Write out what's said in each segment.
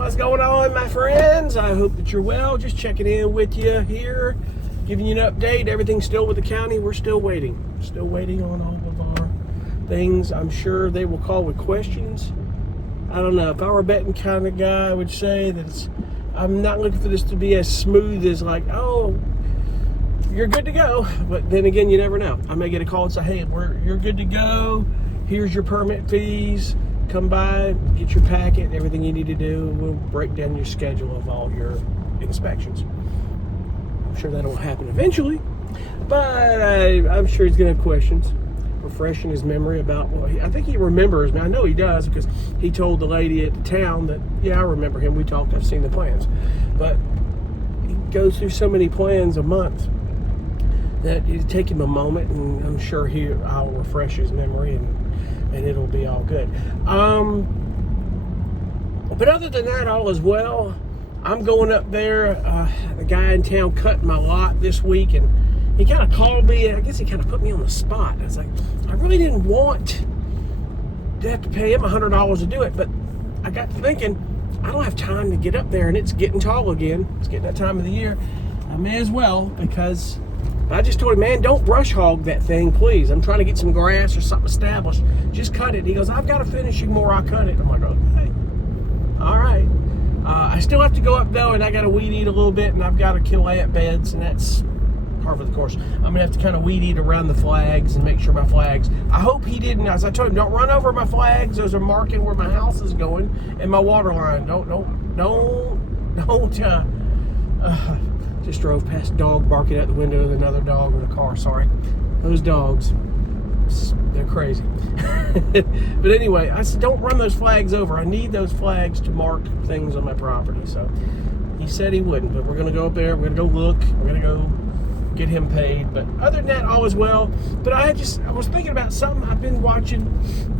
What's going on, my friends? I hope that you're well. Just checking in with you here, giving you an update. Everything's still with the county. We're still waiting. Still waiting on all of our things. I'm sure they will call with questions. I don't know. If I were a betting kind of guy, I would say that I'm not looking for this to be as smooth as like, oh, you're good to go. But then again, you never know. I may get a call and say, hey, you're good to go. Here's your permit fees. Come by, get your packet, everything you need to do. We'll break down your schedule of all your inspections. I'm sure that'll happen eventually, but I'm sure he's going to have questions. Refreshing his memory about, I think he remembers me. I know he does because he told the lady at the town that, yeah, I remember him. We talked, I've seen the plans. But he goes through so many plans a month that it'll take him a moment, and I'm sure I'll refresh his memory and it'll be all good. But other than that, all is well. I'm going up there. The guy in town cut my lot this week, and he kind of called me. I guess he kind of put me on the spot. I was like, I really didn't want to have to pay him $100 to do it, but I got thinking, I don't have time to get up there, and it's getting tall again. It's getting that time of the year. I may as well, because I just told him, man, don't brush hog that thing, please. I'm trying to get some grass or something established. Just cut it. He goes, I've got a finishing more, I'll cut it. I'm like, okay. All right. I still have to go up, though, and I got to weed eat a little bit, and I've got to kill ant beds, and that's part of the course. I'm going to have to kind of weed eat around the flags and make sure my flags. I hope he didn't, as I told him, don't run over my flags. Those are marking where my house is going and my water line. Just drove past a dog barking at the window of another dog in the car. Sorry. Those dogs, they're crazy. But anyway, I said, don't run those flags over. I need those flags to mark things on my property. So he said he wouldn't, but we're going to go up there. We're going to go look. We're going to go get him paid. But other than that, all is well. But I was thinking about something. I've been watching,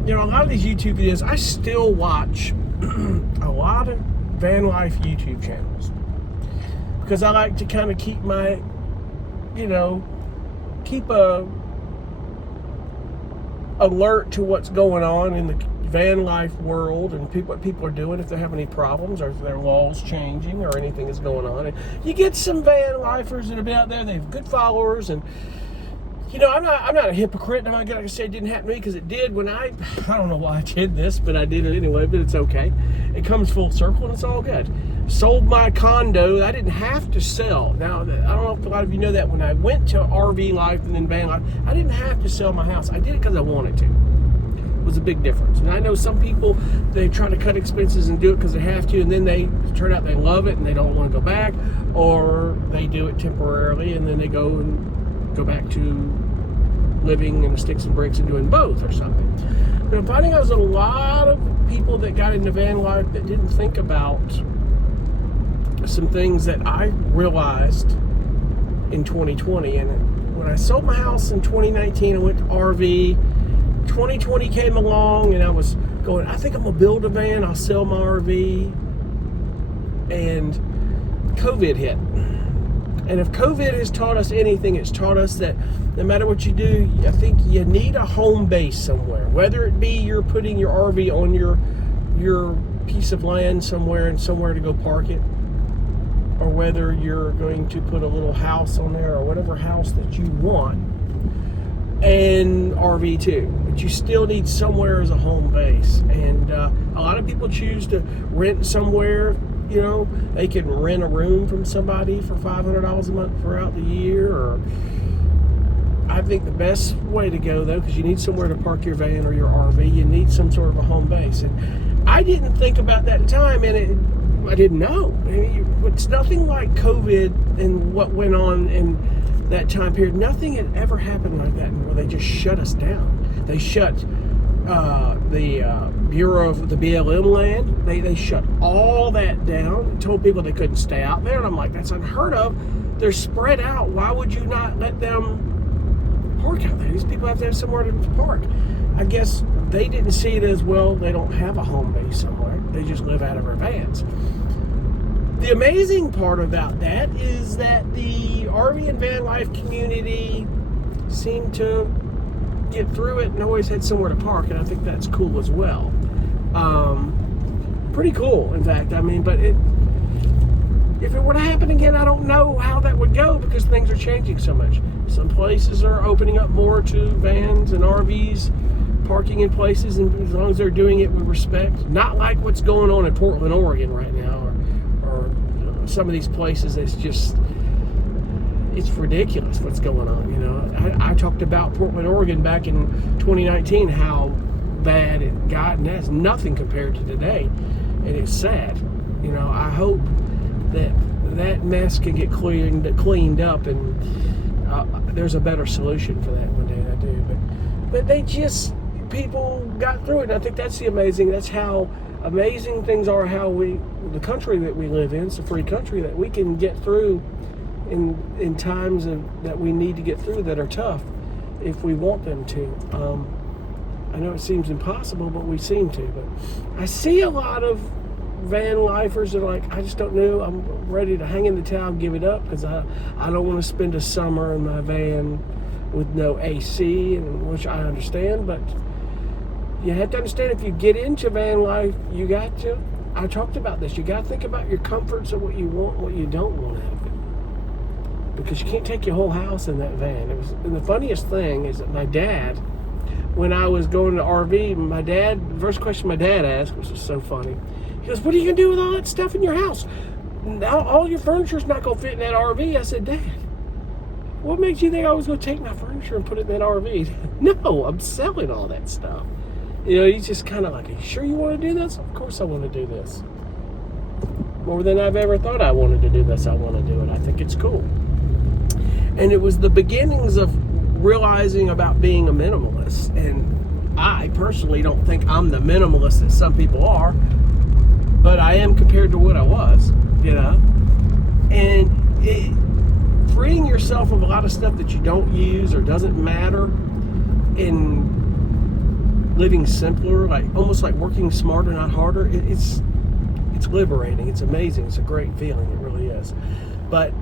a lot of these YouTube videos. I still watch a lot of van life YouTube channels, because I like to kind of keep my, keep a alert to what's going on in the van life world and what people are doing, if they have any problems or if their laws changing or anything is going on. And you get some van lifers that have been out there, they have good followers, and I'm not a hypocrite. I'm not going to say it didn't happen to me, because it did when I don't know why I did this, but I did it anyway, but it's okay. It comes full circle and it's all good. Sold my condo. I didn't have to sell. Now, I don't know if a lot of you know that when I went to RV life and then van life, I didn't have to sell my house. I did it because I wanted to. It was a big difference. And I know some people, they try to cut expenses and do it because they have to, and then they turn out they love it and they don't want to go back, or they do it temporarily and then they go back to living in the sticks and bricks and doing both or something. But I'm finding there's a lot of people that got into van life that didn't think about some things that I realized in 2020. And when I sold my house in 2019, I went to RV. 2020 came along and I was going, I think I'm gonna build a van, I'll sell my RV, and COVID hit. And if COVID has taught us anything, it's taught us that no matter what you do, I think you need a home base somewhere. Whether it be you're putting your RV on your piece of land somewhere and somewhere to go park it, or whether you're going to put a little house on there or whatever house that you want, and RV too. But you still need somewhere as a home base. And a lot of people choose to rent somewhere. They can rent a room from somebody for $500 a month throughout the year. Or I think the best way to go, though, because you need somewhere to park your van or your RV, you need some sort of a home base. And I didn't think about that at the time, and I didn't know. It's nothing like COVID and what went on in that time period. Nothing had ever happened like that where they just shut us down. They shut the Bureau of the BLM land. They shut all that down and told people they couldn't stay out there. And I'm like, that's unheard of. They're spread out. Why would you not let them park out there? These people have to have somewhere to park. I guess they didn't see it as, well, they don't have a home base somewhere. They just live out of their vans. The amazing part about that is that the RV and van life community seemed to get through it and always had somewhere to park, and I think that's cool as well. pretty cool, in fact. I mean, but if it were to happen again, I don't know how that would go because things are changing so much. Some places are opening up more to vans and RVs parking in places, and as long as they're doing it with respect, not like what's going on in Portland, Oregon right now, or some of these places. It's ridiculous what's going on. I talked about Portland, Oregon back in 2019, how bad it got, and that's nothing compared to today, and it's sad. I hope that mess can get cleaned up, and there's a better solution for that one day. I do, but people got through it, and I think that's how amazing things are. The country that we live in, it's a free country, that we can get through in times that we need to get through that are tough, if we want them to. I know it seems impossible, but we seem to. But I see a lot of van lifers that are like, I just don't know, I'm ready to hang in the towel and give it up because I don't want to spend a summer in my van with no AC, which I understand, but you have to understand, if you get into van life, I talked about this, you got to think about your comforts and what you want, what you don't want out of it, because you can't take your whole house in that van. And the funniest thing is that my dad, when I was going to RV, the first question my dad asked, which was so funny, he goes, what are you going to do with all that stuff in your house? Now all your furniture's not going to fit in that RV. I said, Dad, what makes you think I was going to take my furniture and put it in that RV? No, I'm selling all that stuff. He's just kind of like, are you sure you want to do this? Of course I want to do this. More than I've ever thought I wanted to do this, I want to do it. I think it's cool. And it was the beginnings of realizing about being a minimalist. And I personally don't think I'm the minimalist that some people are, but I am compared to what I was, And freeing yourself of a lot of stuff that you don't use or doesn't matter, and living simpler, almost like working smarter, not harder. It's liberating. It's amazing. It's a great feeling. It really is. But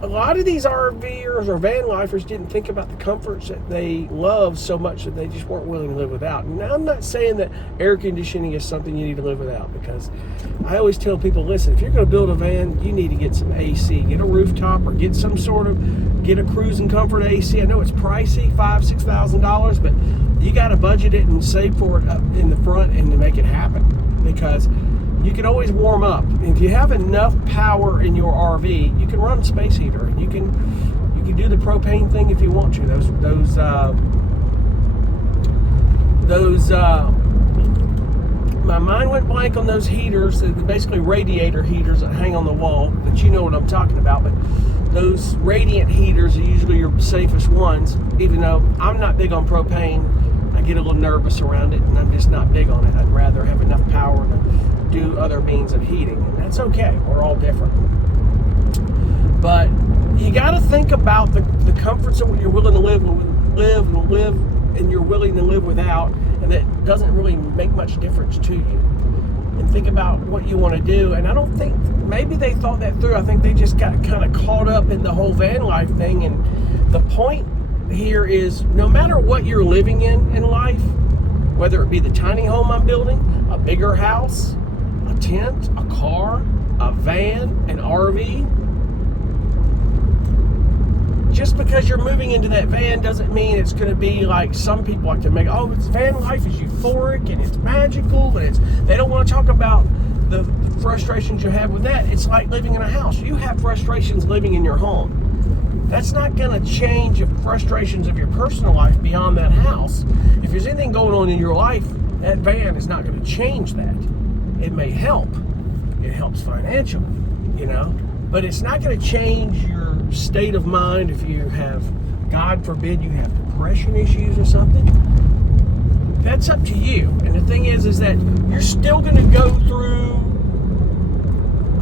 a lot of these RVers or van lifers didn't think about the comforts that they love so much that they just weren't willing to live without. Now, I'm not saying that air conditioning is something you need to live without, because I always tell people, listen, if you're going to build a van, you need to get some AC, get a rooftop, or get a cruising comfort AC. I know it's pricey, $5,000-$6,000, but you got to budget it and save for it up in the front and to make it happen, because you can always warm up. If you have enough power in your RV, you can run a space heater, and you can do the propane thing if you want to. My mind went blank on those heaters. They're basically radiator heaters that hang on the wall, but you know what I'm talking about. But those radiant heaters are usually your safest ones, even though I'm not big on propane. I get a little nervous around it, and I'm just not big on it. I'd rather have enough power to do other means of heating, and that's okay. We're all different. But you got to think about the comforts of what you're willing to live, and you're willing to live without, and that doesn't really make much difference to you. And think about what you want to do. And I don't think, maybe they thought that through. I think they just got kind of caught up in the whole van life thing. And the point here is, no matter what you're living in life, whether it be the tiny home I'm building, a bigger house, a tent, a car, a van, an RV, just because you're moving into that van doesn't mean it's going to be like some people like to make, it's van life is euphoric and it's magical, and they don't want to talk about the frustrations you have with that. It's like living in a house. You have frustrations living in your home. That's not going to change the frustrations of your personal life beyond that house. If there's anything going on in your life, that van is not going to change that. It may help. It helps financially, but it's not going to change your state of mind if you have, God forbid, you have depression issues or something. That's up to you. And the thing is that you're still going to go through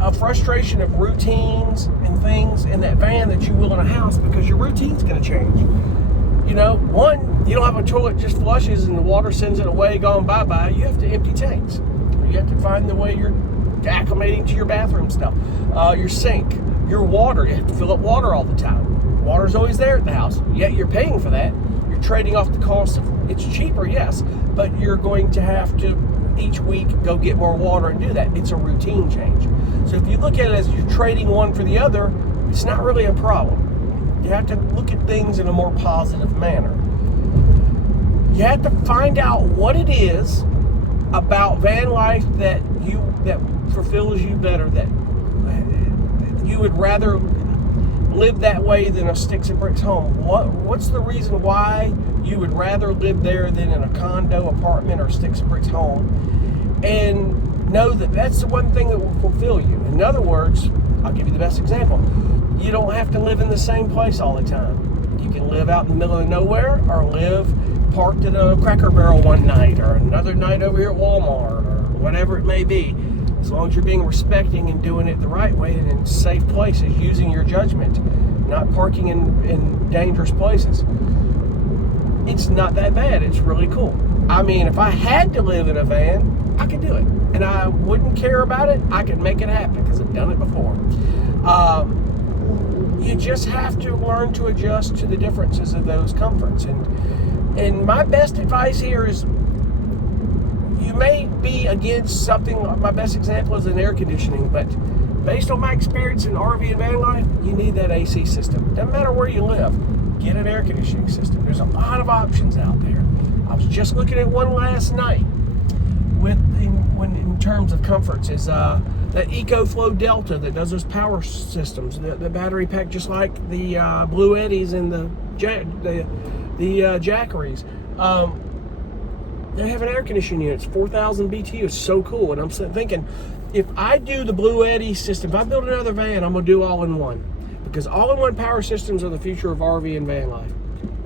a frustration of routines and things in that van that you will in a house, because your routine's going to change. One, you don't have a toilet just flushes and the water sends it away, gone bye-bye. You have to empty tanks. You have to find the way you're acclimating to your bathroom stuff. Your sink, your water, you have to fill up water all the time. Water's always there at the house, yet you're paying for that. You're trading off the cost of, it's cheaper, yes, but you're going to have to each week go get more water and do that. It's a routine change. So if you look at it as you're trading one for the other, it's not really a problem. You have to look at things in a more positive manner. You have to find out what it is about van life that fulfills you better, that you would rather live that way than a sticks and bricks home. What's the reason why you would rather live there than in a condo, apartment, or sticks and bricks home? And know that that's the one thing that will fulfill you. In other words, I'll give you the best example. You don't have to live in the same place all the time. You can live out in the middle of nowhere, or live parked at a Cracker Barrel one night, or another night over here at Walmart, or whatever it may be. As long as you're being respecting and doing it the right way and in safe places, using your judgment, not parking in dangerous places. It's not that bad. It's really cool. I mean, if I had to live in a van, I could do it. And I wouldn't care about it. I could make it happen because I've done it before. You just have to learn to adjust to the differences of those comforts. And my best advice here is, you may be against something. My best example is in air conditioning, but based on my experience in RV and van life, you need that AC system. Doesn't matter where you live, get an air conditioning system. There's a lot of options out there. I was just looking at one last night in terms of comforts, is the EcoFlow Delta that does those power systems, the battery pack, just like the Blue Eddies and the Jackeries. They have an air conditioning unit. It's 4,000 BTU. It's so cool. And I'm thinking, if I do the Blue Eddy system, if I build another van, I'm going to do all-in-one. Because all-in-one power systems are the future of RV and van life.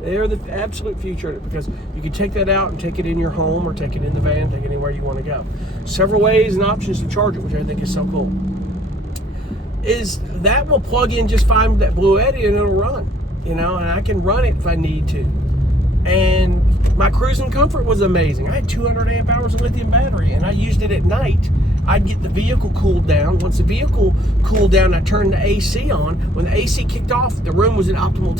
They're the absolute future, because you can take that out and take it in your home, or take it in the van, take it anywhere you want to go. Several ways and options to charge it, which I think is so cool. Is that will plug in just fine with that Blue Eddy, and it'll run. And I can run it if I need to. And my cruising comfort was amazing. I had 200 amp hours of lithium battery, and I used it at night. I'd get the vehicle cooled down. Once the vehicle cooled down, I turned the AC on. When the AC kicked off, the room was at optimal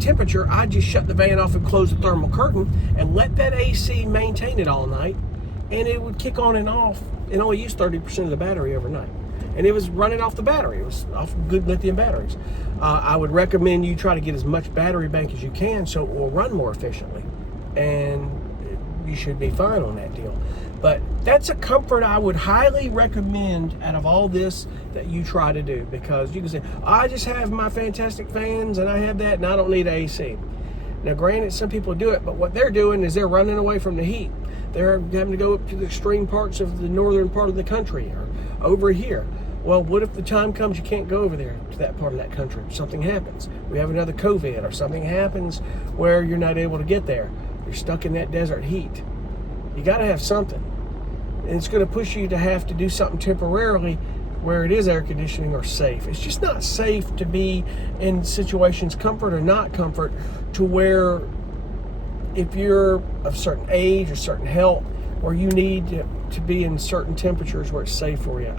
temperature. I just shut the van off and close the thermal curtain and let that AC maintain it all night, and it would kick on and off and only use 30% of the battery overnight. And it was running off the battery. It was off good lithium batteries. I would recommend you try to get as much battery bank as you can so it will run more efficiently. And you should be fine on that deal. But that's a comfort I would highly recommend out of all this that you try to do. Because you can say, I just have my fantastic fans and I have that and I don't need AC. Now granted, some people do it, but what they're doing is they're running away from the heat. They're having to go up to the extreme parts of the northern part of the country, or over here. Well, what if the time comes you can't go over there to that part of that country? Something happens. We have another COVID, or something happens where you're not able to get there. You're stuck in that desert heat. You got to have something. And it's going to push you to have to do something temporarily where it is air conditioning or safe. It's just not safe to be in situations, comfort or not comfort, to where if you're of certain age or certain health, where you need to be in certain temperatures where it's safe for you.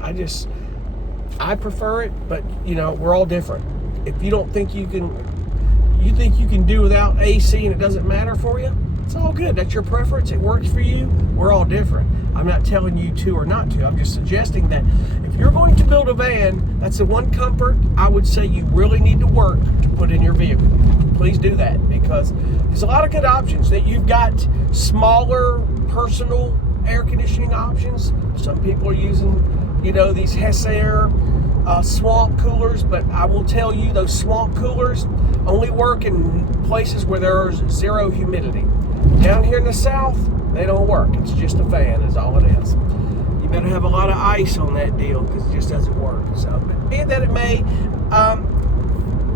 I prefer it, but we're all different. If you don't think you can do without AC and it doesn't matter for you, it's all good. That's your preference. It works for you. We're all different. I'm not telling you to or not to. I'm just suggesting that if you're going to build a van, that's the one comfort I would say you really need to work to put in your vehicle. Please do that, because there's a lot of good options. That you've got smaller personal air conditioning options. Some people are using these Hessair swamp coolers, but I will tell you, those swamp coolers only work in places where there's zero humidity. Down here in the south, they don't work. It's just a fan, is all it is. You better have a lot of ice on that deal, because it just doesn't work. So, but be that it may,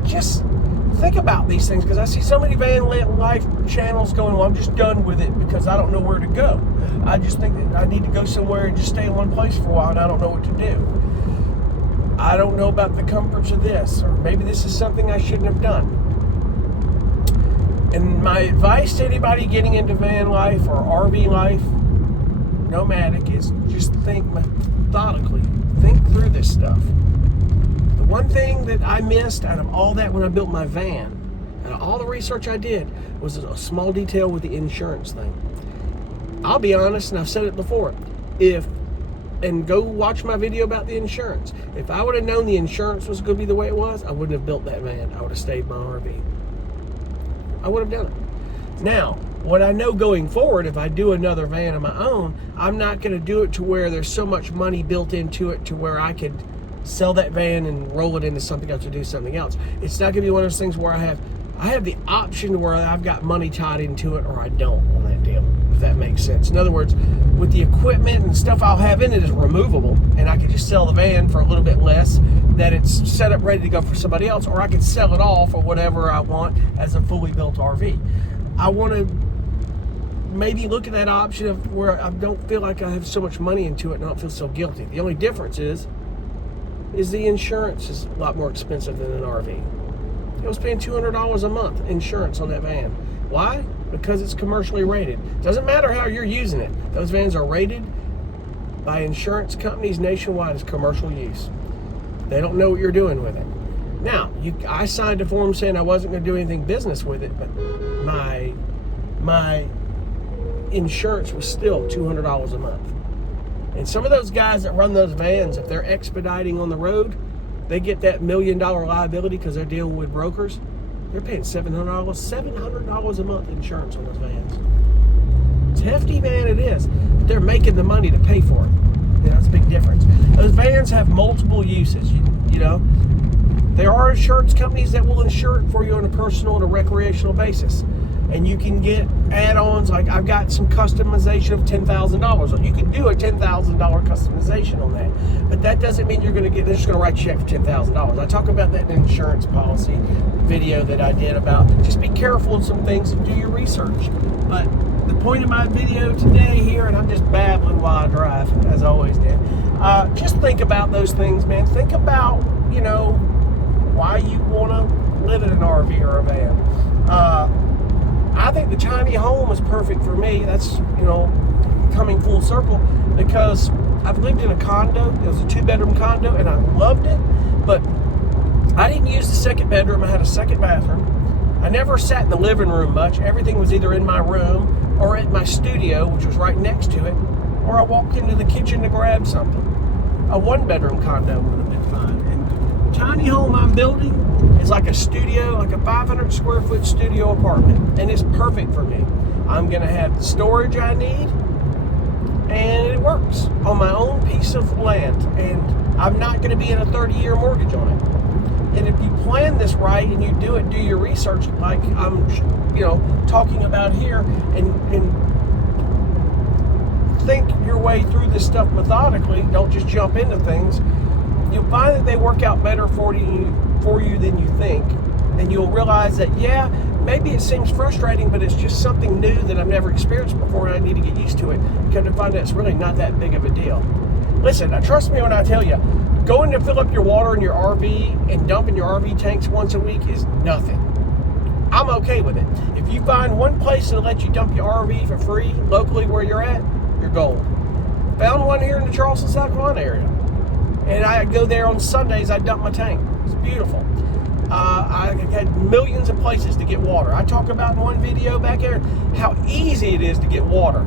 just think about these things, because I see so many van life channels going, well, I'm just done with it because I don't know where to go. I just think that I need to go somewhere and just stay in one place for a while, and I don't know what to do. I don't know about the comforts of this, or maybe this is something I shouldn't have done. And my advice to anybody getting into van life or RV life, nomadic, is just think methodically. Think through this stuff. The one thing that I missed out of all that when I built my van, out of all the research I did, was a small detail with the insurance thing. I'll be honest, and I've said it before, and go watch my video about the insurance. If I would have known the insurance was going to be the way it was, I wouldn't have built that van. I would have stayed in my RV. I would have done it. Now, what I know going forward, if I do another van of my own, I'm not going to do it to where there's so much money built into it to where I could sell that van and roll it into something else or do something else. It's not going to be one of those things where I have the option where I've got money tied into it or I don't on that deal, if that makes sense. In other words, with the equipment and stuff I'll have in it is removable, and I could just sell the van for a little bit less, that it's set up ready to go for somebody else, or I could sell it all for whatever I want as a fully built RV. I want to maybe look at that option of where I don't feel like I have so much money into it and I don't feel so guilty. The only difference is the insurance is a lot more expensive than an RV. I was paying $200 a month insurance on that van. Why? Because it's commercially rated. Doesn't matter how you're using it. Those vans are rated by insurance companies nationwide as commercial use. They don't know what you're doing with it. Now, I signed a form saying I wasn't going to do anything business with it, but my insurance was still $200 a month. And some of those guys that run those vans, if they're expediting on the road, they get that $1 million liability because they're dealing with brokers. They're paying $700 a month insurance on those vans. It's hefty, man, it is. But they're making the money to pay for it. You know, that's a big difference. Those vans have multiple uses, you know. There are insurance companies that will insure it for you on a personal and a recreational basis. And you can get add-ons, like I've got some customization of $10,000. You can do a $10,000 customization on that. But that doesn't mean they're just going to write a check for $10,000. I talk about that in an insurance policy video that I did about just be careful in some things and do your research. But the point of my video today here, and I'm just babbling while I drive, as I always did, just think about those things, man. Think about, you know, why you want to live in an RV or a van. I think the tiny home is perfect for me. That's, you know, coming full circle, because I've lived in a condo. It was a 2-bedroom condo, and I loved it, but I didn't use the second bedroom. I had a second bathroom. I never sat in the living room much. Everything was either in my room or at my studio, which was right next to it, or I walked into the kitchen to grab something. A 1-bedroom condo would have been fine. And the tiny home I'm building is like a studio, like a 500 square foot studio apartment, and it's perfect for me. I'm gonna have the storage I need, and it works on my own piece of land, and I'm not gonna be in a 30-year mortgage on it. And if you plan this right and you do your research like I'm, you know, talking about here, and think your way through this stuff methodically, don't just jump into things, you'll find that they work out better for you than you think. And you'll realize that, yeah, maybe it seems frustrating, but it's just something new that I've never experienced before, and I need to get used to it. Come to find out it's really not that big of a deal. Listen, trust me when I tell you, going to fill up your water in your RV and dumping your RV tanks once a week is nothing. I'm okay with it. If you find one place that'll let you dump your RV for free locally where you're at, you're gold. Found one here in the Charleston, South Carolina area. And I go there on Sundays, I dump my tank. It's beautiful. I had millions of places to get water. I talk about in one video back there how easy it is to get water.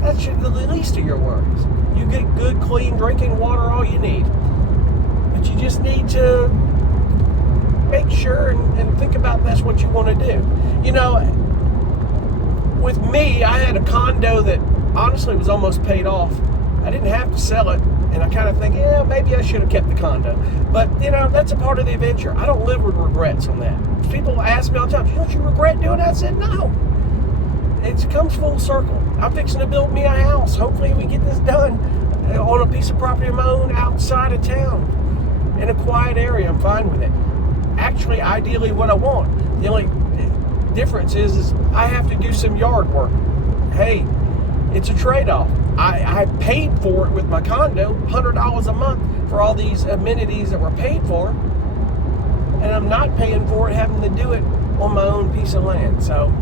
That's the least of your worries. You get good, clean drinking water, all you need. But you just need to make sure and think about that's what you want to do. You know, with me, I had a condo that honestly was almost paid off. I didn't have to sell it. And I kind of think, yeah, maybe I should have kept the condo. But, you know, that's a part of the adventure. I don't live with regrets on that. People ask me all the time, don't you regret doing that? I said, no. It comes full circle. I'm fixing to build me a house. Hopefully we get this done on a piece of property of my own outside of town in a quiet area. I'm fine with it. Actually, ideally what I want. The only difference is I have to do some yard work. Hey, it's a trade-off. I paid for it with my condo, $100 a month for all these amenities that were paid for, and I'm not paying for it having to do it on my own piece of land. So,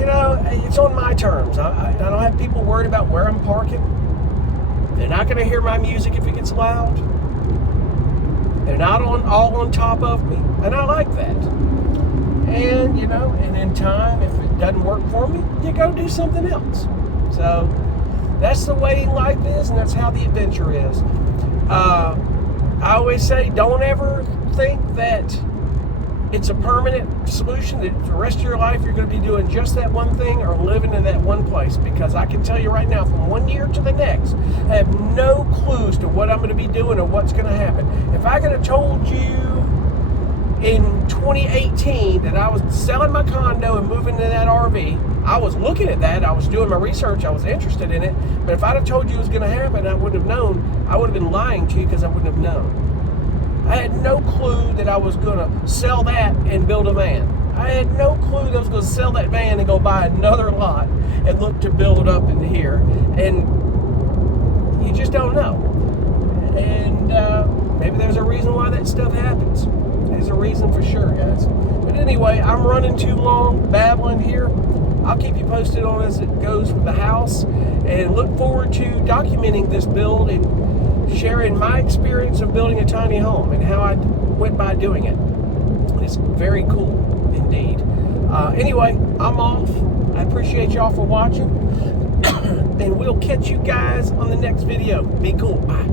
you know, it's on my terms. I don't have people worried about where I'm parking. They're not going to hear my music if it gets loud. They're not all on top of me, and I like that. And, you know, and in time, if it doesn't work for me, you go do something else. So that's the way life is, and that's how the adventure is. I always say, don't ever think that it's a permanent solution, that the rest of your life you're going to be doing just that one thing or living in that one place. Because I can tell you right now, from one year to the next, I have no clue as to what I'm going to be doing or what's going to happen. If I could have told you in 2018 that I was selling my condo and moving to that RV, I was looking at that, I was doing my research, I was interested in it, but if I'd have told you it was going to happen, I wouldn't have known. I would have been lying to you because I wouldn't have known. I had no clue that I was going to sell that and build a van. I had no clue that I was going to sell that van and go buy another lot and look to build up in here. And you just don't know. And maybe there's a reason why that stuff happens. There's a reason for sure, guys. But anyway, I'm running too long babbling here. I'll keep you posted on as it goes with the house, and look forward to documenting this build and sharing my experience of building a tiny home and how I went by doing it. It's very cool indeed. Anyway, I'm off. I appreciate y'all for watching, and we'll catch you guys on the next video. Be cool. Bye.